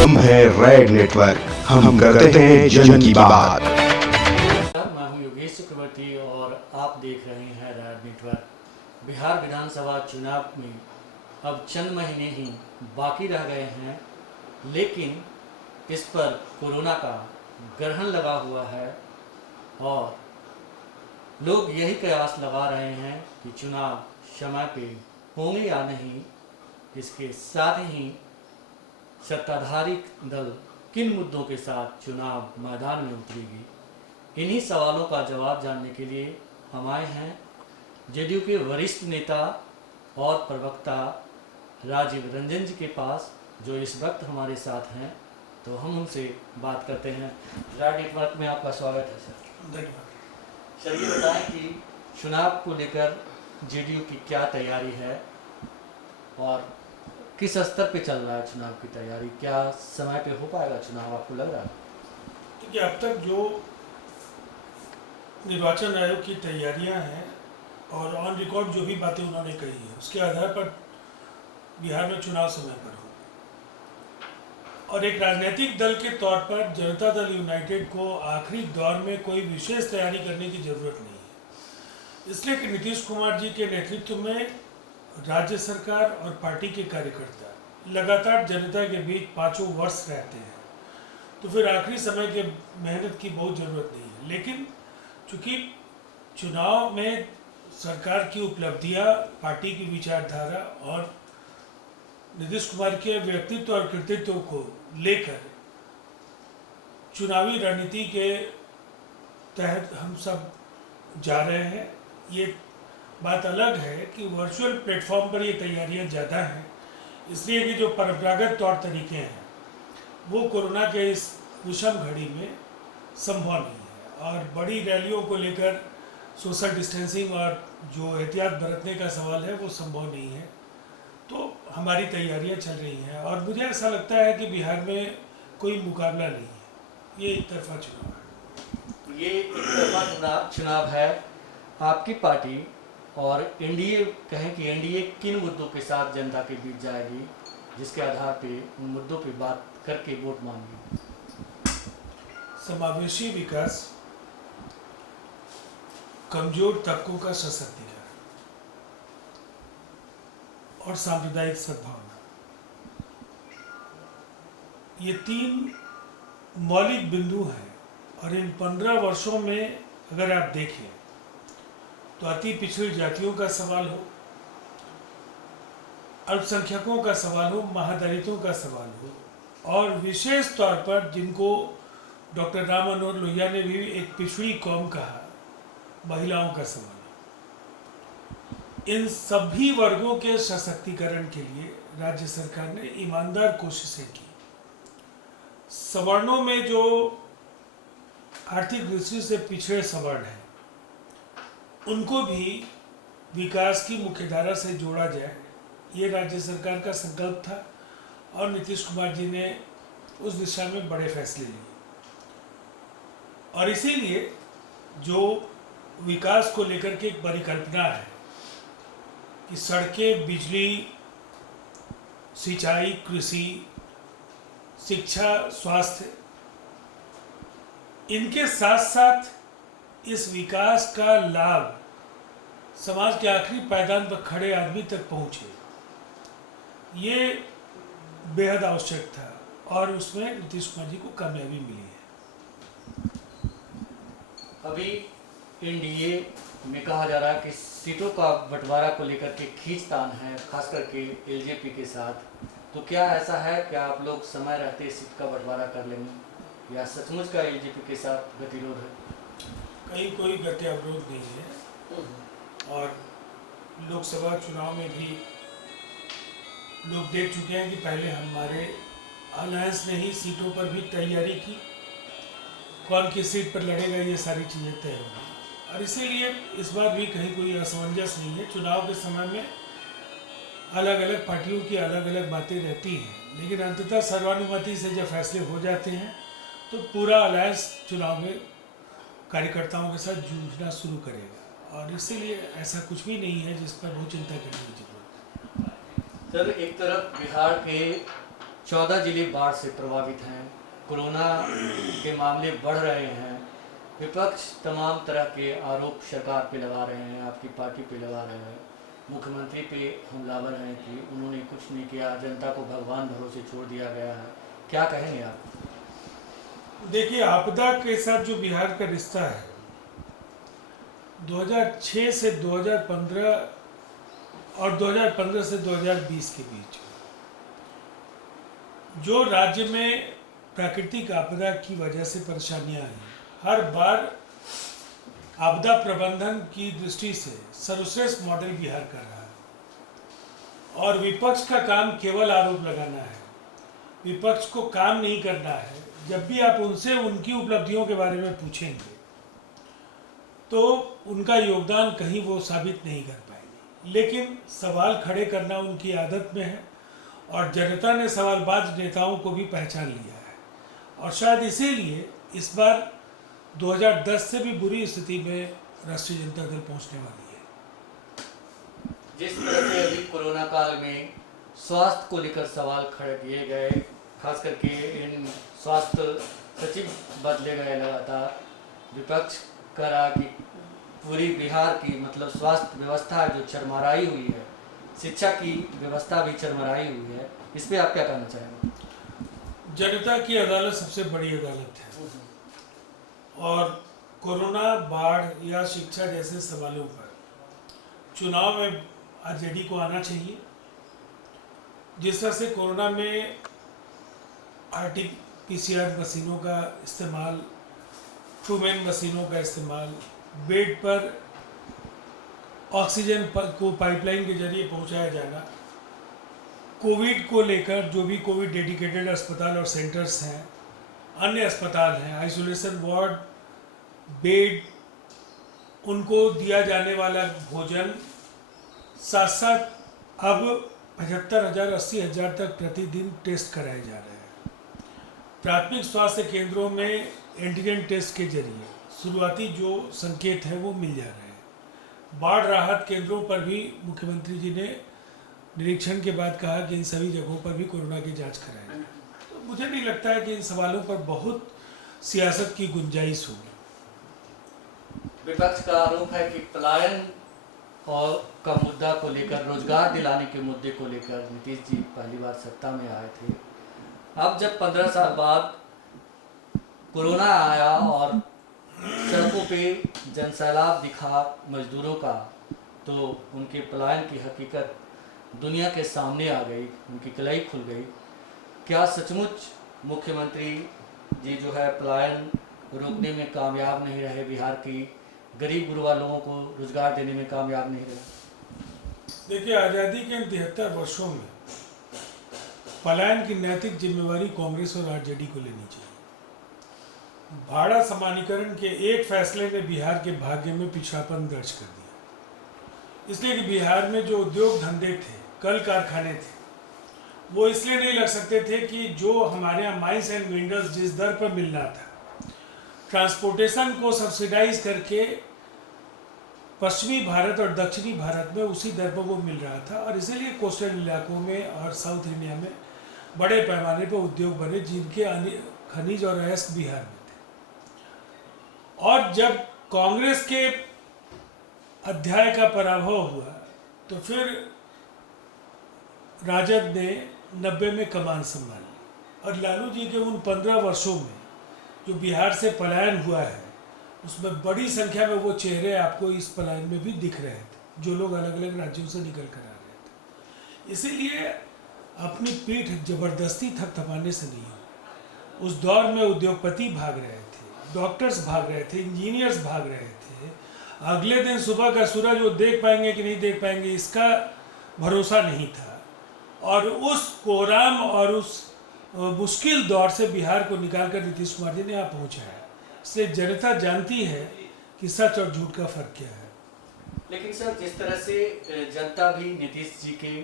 हम है red network, हम करते हैं जन की बात। मैं हूं योगेश चक्रवर्ती और आप देख रहे हैं रेड नेटवर्क। बिहार विधानसभा चुनाव में अब चंद महीने ही बाकी रह गए हैं, लेकिन इस पर कोरोना का ग्रहण लगा हुआ है और लोग यही कयास लगा रहे हैं कि चुनाव समय पे होंगे या नहीं। इसके साथ ही सत्ताधारी दल किन मुद्दों के साथ चुनाव मैदान में उतरेगी, इन्हीं सवालों का जवाब जानने के लिए हम आए हैं जेडीयू के वरिष्ठ नेता और प्रवक्ता राजीव रंजन जी के पास, जो इस वक्त हमारे साथ हैं। तो हम उनसे बात करते हैं। रेड नेटवर्क में आपका स्वागत है सर। धन्यवाद। सर, ये बताएं कि चुनाव को लेकर जेडीयू की क्या तैयारी है और किस स्तर पे चल रहा है चुनाव की तैयारी? क्या समय पे हो पाएगा चुनाव, आपको लग रहा है? क्योंकि अब तक जो निर्वाचन आयोग की तैयारियां हैं और ऑन रिकॉर्ड जो भी बातें उन्होंने कही है, उसके आधार पर बिहार में चुनाव समय पर हो। और एक राजनीतिक दल के तौर पर जनता दल यूनाइटेड को आखिरी दौर में कोई विशेष तैयारी करने की जरूरत नहीं है, इसलिए कि नीतीश कुमार जी के नेतृत्व में राज्य सरकार और पार्टी के कार्यकर्ता लगातार जनता के बीच 5 वर्ष रहते हैं, तो फिर आखिरी समय के मेहनत की बहुत ज़रूरत नहीं है। लेकिन चूँकि चुनाव में सरकार की उपलब्धियां, पार्टी की विचारधारा और नीतीश कुमार के व्यक्तित्व और कृतित्व को लेकर चुनावी रणनीति के तहत हम सब जा रहे हैं। ये बात अलग है कि वर्चुअल प्लेटफॉर्म पर ये तैयारियां ज़्यादा हैं, इसलिए कि जो परंपरागत तौर तरीके हैं वो कोरोना के इस विषम घड़ी में संभव नहीं है। और बड़ी रैलियों को लेकर सोशल डिस्टेंसिंग और जो एहतियात बरतने का सवाल है वो संभव नहीं है। तो हमारी तैयारियां चल रही हैं और मुझे ऐसा लगता है कि बिहार में कोई मुकाबला नहीं है, ये एक तरफा चुनाव है। ये एक तरफा चुनाव है। आपकी पार्टी और एनडीए, कहें कि एनडीए किन मुद्दों के साथ जनता के बीच जाएगी, जिसके आधार पे उन मुद्दों पे बात करके वोट मांगी? समावेशी विकास, कमजोर तबकों का सशक्तिकरण और सांप्रदायिक सद्भावना, ये 3 मौलिक बिंदु हैं। और इन 15 वर्षों में अगर आप देखें तो अति पिछड़ी जातियों का सवाल हो, अल्पसंख्यकों का सवाल हो, महादलितों का सवाल हो, और विशेष तौर पर जिनको डॉक्टर राम मनोहर लोहिया ने भी एक पिछड़ी कौम कहा, महिलाओं का सवाल, इन सभी वर्गों के सशक्तिकरण के लिए राज्य सरकार ने ईमानदार कोशिशें की। सवर्णों में जो आर्थिक दृष्टि से पिछड़े सवर्ण हैं, उनको भी विकास की मुख्यधारा से जोड़ा जाए, ये राज्य सरकार का संकल्प था और नीतीश कुमार जी ने उस दिशा में बड़े फैसले लिए। और इसीलिए जो विकास को लेकर के एक परिकल्पना है कि सड़कें, बिजली, सिंचाई, कृषि, शिक्षा, स्वास्थ्य, इनके साथ साथ इस विकास का लाभ समाज के आखिरी पायदान पर खड़े आदमी तक पहुंचे, ये बेहद आवश्यक था और उसमें नीतीश कुमार जी को कामयाबी मिली है। अभी एनडीए में कहा जा रहा है कि सीटों का बंटवारा को लेकर के खींचतान है, खास करके एलजेपी के साथ। तो क्या ऐसा है, क्या आप लोग समय रहते सीट का बंटवारा कर लेंगे या सचमुच का एलजेपी के साथ गतिरोध है? कहीं कोई गति अवरोध नहीं है और लोकसभा चुनाव में भी लोग देख चुके हैं कि पहले हमारे अलायंस ने ही सीटों पर भी तैयारी की, कौन किस सीट पर लड़ेगा ये सारी चीज़ें तय होगी। और इसीलिए इस बार भी कहीं कोई असमंजस नहीं है। चुनाव के समय में अलग अलग पार्टियों की अलग अलग बातें रहती हैं, लेकिन अंततः सर्वानुमति से जब फैसले हो जाते हैं तो पूरा अलायंस चुनाव में कार्यकर्ताओं के साथ जूझना शुरू करेगा और इसीलिए ऐसा कुछ भी नहीं है जिस पर बहुत चिंता करने की जरूरत है। सर, एक तरफ बिहार के 14 जिले बाढ़ से प्रभावित हैं, कोरोना के मामले बढ़ रहे हैं, विपक्ष तमाम तरह के आरोप सरकार पे लगा रहे हैं, आपकी पार्टी पे लगा रहे हैं, मुख्यमंत्री पे हमलावर हैं कि उन्होंने कुछ नहीं किया, जनता को भगवान भरोसे छोड़ दिया गया है। क्या कहेंगे आप? देखिए, आपदा के साथ जो बिहार का रिश्ता है 2006 से 2015 और 2015 से 2020 के बीच, जो राज्य में प्राकृतिक आपदा की वजह से परेशानियां आई, हर बार आपदा प्रबंधन की दृष्टि से सर्वश्रेष्ठ मॉडल बिहार कर रहा है। और विपक्ष का काम केवल आरोप लगाना है, विपक्ष को काम नहीं करना है। जब भी आप उनसे उनकी उपलब्धियों के बारे में पूछेंगे तो उनका योगदान कहीं वो साबित नहीं कर पाएंगे, लेकिन सवाल खड़े करना उनकी आदत में है और जनता ने सवालबाज नेताओं को भी पहचान लिया है। और शायद इसीलिए इस बार 2010 से भी बुरी स्थिति में राष्ट्रीय जनता दल पहुंचने वाली है। जिस तरह से अभी कोरोना काल में स्वास्थ्य को लेकर सवाल खड़े किए गए, खास करके इन स्वास्थ्य सचिव बदले गए लगातार, विपक्ष कह रहा कि पूरी बिहार की मतलब स्वास्थ्य व्यवस्था जो चरमराई हुई है, शिक्षा की व्यवस्था भी चरमराई हुई है, इस पर आप क्या कहना चाहेंगे? जनता की अदालत सबसे बड़ी अदालत है और कोरोना, बाढ़ या शिक्षा जैसे सवालों पर चुनाव में आरजेडी को आना चाहिए। जिस तरह से कोरोना में आरटीपीसीआर मशीनों का इस्तेमाल, ट्रूमैन मशीनों का इस्तेमाल, बेड पर ऑक्सीजन को पाइपलाइन के जरिए पहुंचाया जाना, कोविड को लेकर जो भी कोविड डेडिकेटेड अस्पताल और सेंटर्स हैं, अन्य अस्पताल हैं, आइसोलेशन वार्ड, बेड, उनको दिया जाने वाला भोजन, साथ साथ अब 75,000 80,000 तक प्रतिदिन टेस्ट कराए जा रहे हैं। प्राथमिक स्वास्थ्य केंद्रों में एंटीजन टेस्ट के जरिए शुरुआती जो संकेत हैं वो मिल जा रहे हैं। बाढ़ राहत केंद्रों पर भी मुख्यमंत्री जी ने निरीक्षण के बाद कहा कि इन सभी जगहों पर भी कोरोना की जांच कराई जाए। तो मुझे नहीं लगता है कि इन सवालों पर बहुत सियासत की गुंजाइश होगी। विपक्ष का आरोप है कि पलायन और का मुद्दा को लेकर, रोजगार दिलाने के मुद्दे को लेकर नीतीश जी पहली बार सत्ता में आए थे। अब जब 15 साल बाद कोरोना आया और सड़कों पे जनसैलाब दिखा मजदूरों का, तो उनके पलायन की हकीकत दुनिया के सामने आ गई, उनकी कलाई खुल गई। क्या सचमुच मुख्यमंत्री जी जो है पलायन रोकने में कामयाब नहीं रहे, बिहार की गरीब गुरबा लोगों को रोजगार देने में कामयाब नहीं रहे? देखिए, आज़ादी के इन 73 वर्षों में पलायन की नैतिक जिम्मेवारी कांग्रेस और आरजेडी को लेनी चाहिए। भाड़ा समानीकरण के एक फैसले ने बिहार के भाग्य में पिछड़ापन दर्ज कर दिया, इसलिए कि बिहार में जो उद्योग धंधे थे, कल कारखाने थे, वो इसलिए नहीं लग सकते थे कि जो हमारे यहाँ माइंस एंड वेंडर्स जिस दर पर मिलना था, ट्रांसपोर्टेशन को सब्सिडाइज करके पश्चिमी भारत और दक्षिणी भारत में उसी दर पर वो मिल रहा था। और इसीलिए कोस्टल इलाकों में और साउथ इंडिया में बड़े पैमाने पर उद्योग बने, जिनके खनिज और अयस्क बिहार में थे। और जब कांग्रेस के अध्याय का पराभव हुआ तो फिर राजद ने 90 में कमान संभाली और लालू जी के उन 15 वर्षों में जो बिहार से पलायन हुआ है, उसमें बड़ी संख्या में वो चेहरे आपको इस पलायन में भी दिख रहे थे, जो लोग अलग अलग राज्यों से निकल कर आ रहे थे। इसीलिए अपनी पीठ जबरदस्ती थपथपाने से नहीं हो। उस दौर में उद्योगपति भाग रहे थे, डॉक्टर्स भाग रहे थे, इंजीनियर्स भाग रहे थे। अगले दिन सुबह का सूरज वो देख पाएंगे कि नहीं देख पाएंगे, इसका भरोसा नहीं था। और उस कोराम और उस मुश्किल दौर से बिहार को निकालकर नीतीश कुमार जी ने यहाँ पहुँचाया। इसलिए जनता जानती है कि सच और झूठ का फर्क क्या है। लेकिन सर, जिस तरह से जनता भी नीतीश जी के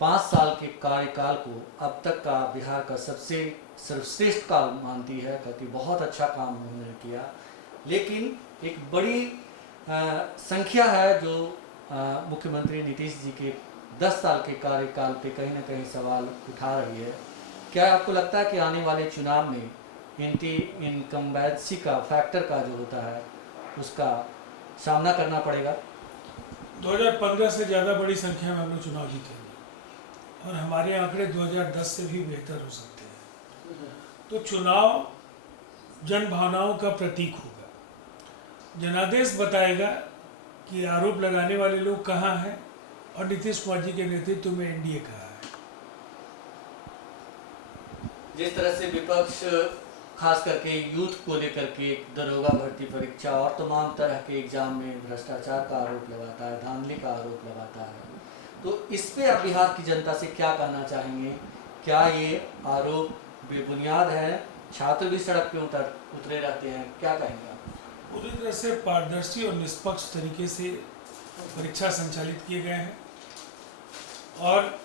5 साल के कार्यकाल को अब तक का बिहार का सबसे सर्वश्रेष्ठ काल मानती है, कहती बहुत अच्छा काम उन्होंने किया, लेकिन एक बड़ी संख्या है जो मुख्यमंत्री नीतीश जी के 10 साल के कार्यकाल पे कहीं ना कहीं सवाल उठा रही है। क्या आपको लगता है कि आने वाले चुनाव में एंटी इनकम्बेंसी का फैक्टर का जो होता है उसका सामना करना पड़ेगा? 2015 से ज़्यादा बड़ी संख्या में हम लोग चुनाव जीतेंगे और हमारे आंकड़े 2010 से भी बेहतर हो सकते हैं। तो चुनाव जन भावनाओं का प्रतीक होगा। जनादेश बताएगा कि आरोप लगाने वाले लोग कहाँ हैं और नीतीश कुमार जी के नेतृत्व में एनडीए कहाँ है। जिस तरह से विपक्ष खास करके यूथ को लेकर के दरोगा भर्ती परीक्षा और तमाम तरह के एग्जाम में भ्रष्टाचार का आरोप लगाता है, धांधली का आरोप लगाता है, तो इस पे आप बिहार की जनता से क्या कहना चाहेंगे? क्या ये आरोप बेबुनियाद है? छात्र भी सड़क पे उतरे रहते हैं, क्या कहेंगे आप? पूरी तरह से पारदर्शी और निष्पक्ष तरीके से परीक्षा संचालित किए गए हैं और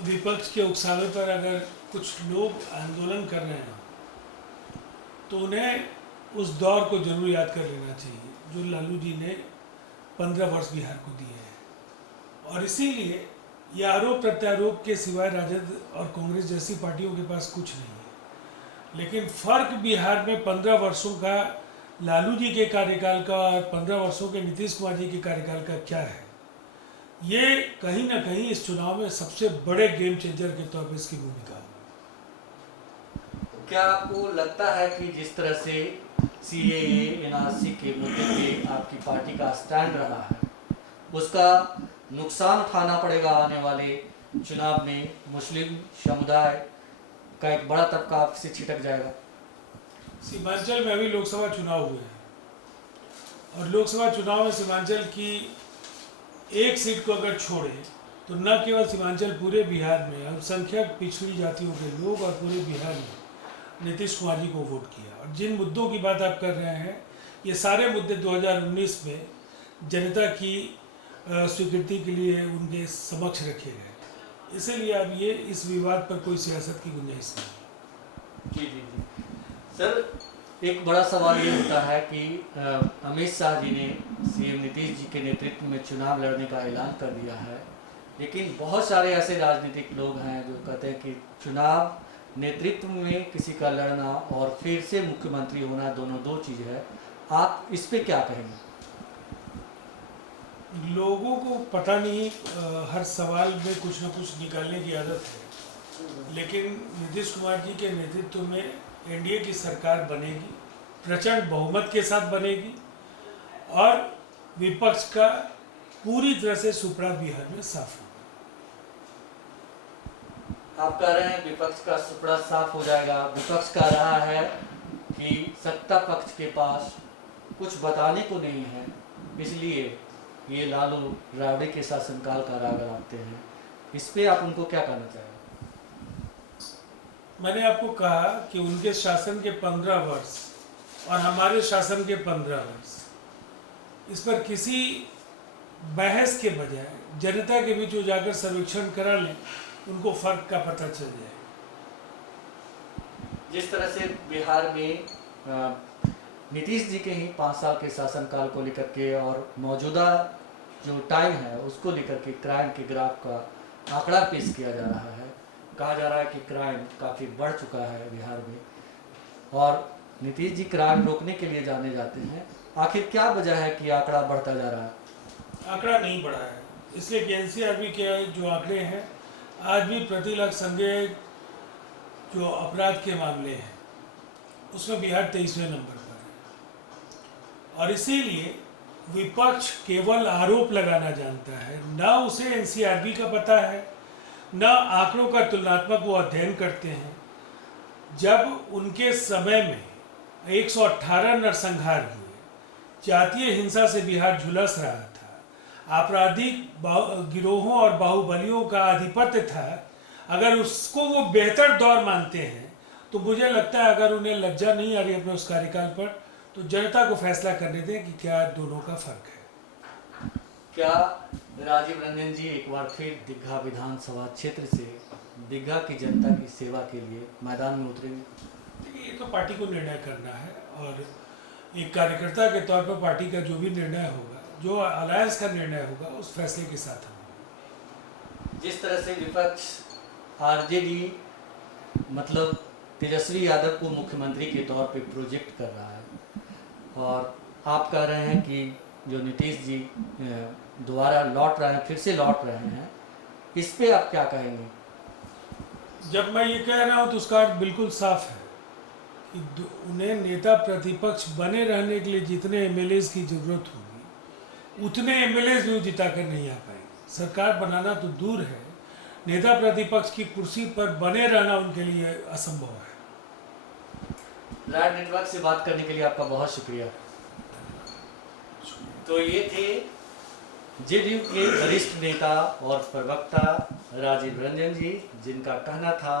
विपक्ष के उकसावे पर अगर कुछ लोग आंदोलन कर रहे हैं तो उन्हें उस दौर को जरूर याद कर लेना चाहिए जो लालू जी ने 15 वर्ष बिहार को दिए हैं। और इसीलिए ये आरोप प्रत्यारोप के सिवाय राजद और कांग्रेस जैसी पार्टियों के पास कुछ नहीं है। लेकिन फर्क बिहार में 15 वर्षों का लालू जी के कार्यकाल का और 15 वर्षों के नीतीश कुमार जी के कार्यकाल का क्या है, ये कहीं ना कहीं इस चुनाव में सबसे बड़े गेम चेंजर के तौर पर इसकी भूमिका है। क्या आपको लगता है कि जिस तरह से सीएए एनआरसी के मुद्दे पे आपकी पार्टी का स्टैंड रहा है उसका नुकसान उठाना पड़ेगा आने वाले चुनाव में? मुस्लिम समुदाय का एक बड़ा तबका आपसे छिटक जाएगा। सीमांचल में अभी लोकसभा चुनाव हुए हैं और लोकसभा चुनाव में सीमांचल की एक सीट को अगर छोड़े तो न केवल सीमांचल, पूरे बिहार में अल्पसंख्यक पिछड़ी जातियों के लोग और पूरे बिहार में नीतीश कुमार जी को वोट किया। और जिन मुद्दों की बात आप कर रहे हैं ये सारे मुद्दे 2019 में जनता की स्वीकृति के लिए उनके समक्ष रखे गए। इसीलिए अब ये इस विवाद पर कोई सियासत की गुंजाइश नहीं। जी जी जी सर, एक बड़ा सवाल ये होता है कि अमित शाह जी ने सीएम नीतीश जी के नेतृत्व में चुनाव लड़ने का ऐलान कर दिया है, लेकिन बहुत सारे ऐसे राजनीतिक लोग हैं जो कहते हैं कि चुनाव नेतृत्व में किसी का लड़ना और फिर से मुख्यमंत्री होना दोनों दो चीज़ है। आप इस पे क्या कहेंगे? लोगों को पता नहीं, हर सवाल में कुछ ना कुछ निकालने की आदत है, लेकिन नीतीश कुमार जी के नेतृत्व में एनडीए की सरकार बनेगी, प्रचंड बहुमत के साथ बनेगी और विपक्ष का पूरी तरह से सुपड़ा बिहार में साफ होगा। आप कह रहे हैं विपक्ष का सुपड़ा साफ हो जाएगा। विपक्ष कह रहा है कि सत्ता पक्ष के पास कुछ बताने को नहीं है, इसलिए ये लालू राबड़ी के शासनकाल का राग रखते हैं। इस पे आप उनको क्या कहना चाहेंगे? मैंने आपको कहा कि उनके शासन के 15 वर्ष और हमारे शासन के 15 वर्ष, इस पर किसी बहस के बजाय जनता के बीच जाकर सर्वेक्षण करा लें, उनको फर्क का पता चल जाए। जिस तरह से बिहार में नीतीश जी के ही 5 साल के शासनकाल को लेकर के और मौजूदा जो टाइम है उसको लेकर के क्राइम के ग्राफ का आंकड़ा पेश किया जा रहा है। कहा जा रहा है कि क्राइम काफ़ी बढ़ चुका है बिहार में और नीतीश जी क्राइम रोकने के लिए जाने जाते हैं। आखिर क्या वजह है कि आंकड़ा बढ़ता जा रहा है? आंकड़ा नहीं बढ़ा है, इसलिए कि एनसीआरबी के जो आंकड़े हैं आज भी प्रति लाख संज्ञेय जो अपराध के मामले हैं उसमें बिहार 23वें नंबर पर है। और इसीलिए विपक्ष केवल आरोप लगाना जानता है, ना उसे एनसीआरबी का पता है, ना आंकड़ों का तुलनात्मक वो अध्ययन करते हैं। जब उनके समय में 118 नरसंहार हुए, जातीय हिंसा से बिहार झुलस रहा था, आपराधिक गिरोहों और बाहुबलियों का आधिपत्य था, अगर उसको वो बेहतर दौर मानते हैं तो मुझे लगता है अगर उन्हें लज्जा नहीं आ रही अपने उस कार्यकाल पर तो जनता को फैसला करने दें कि क्या दोनों का फर्क है। क्या राजीव रंजन जी एक बार फिर दीघा विधानसभा क्षेत्र से दीघा की जनता की सेवा के लिए मैदान में उतरेंगे? देखिए, ये तो पार्टी को निर्णय करना है और एक कार्यकर्ता के तौर पर पार्टी का जो भी निर्णय होगा, जो अलायंस का निर्णय होगा, उस फैसले के साथ हम। जिस तरह से विपक्ष आरजेडी मतलब तेजस्वी यादव को मुख्यमंत्री के तौर पे प्रोजेक्ट कर रहा है और आप कह रहे हैं कि जो नीतीश जी दोबारा लौट रहे हैं, फिर से लौट रहे हैं, इस पे आप क्या कहेंगे? जब मैं ये कह रहा हूँ तो उसका अर्थ बिल्कुल साफ है कि उन्हें नेता प्रतिपक्ष बने रहने के लिए जितने एमएलए की जरूरत होगी उतने एमएलए भी जिता कर नहीं आ पाएंगे। सरकार बनाना तो दूर है, नेता प्रतिपक्ष की कुर्सी पर बने रहना उनके लिए असंभव है। राज नेटवर्क से बात करने के लिए आपका बहुत शुक्रिया। तो ये थे जेडीयू के वरिष्ठ नेता और प्रवक्ता राजीव रंजन जी, जिनका कहना था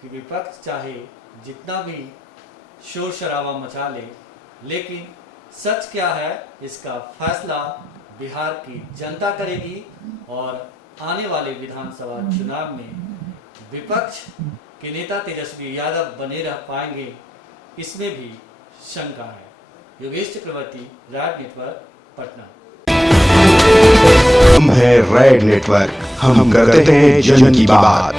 कि विपक्ष चाहे जितना भी शोर शराबा मचा ले, लेकिन सच क्या है इसका फैसला बिहार की जनता करेगी और आने वाले विधानसभा चुनाव में विपक्ष के नेता तेजस्वी यादव बने रह पाएंगे, इसमें भी शंका है। योगेश चक्रवर्ती, राज नेटवर्क, पटना। हम हैं रेड नेटवर्क, हम करते हैं जन की बात।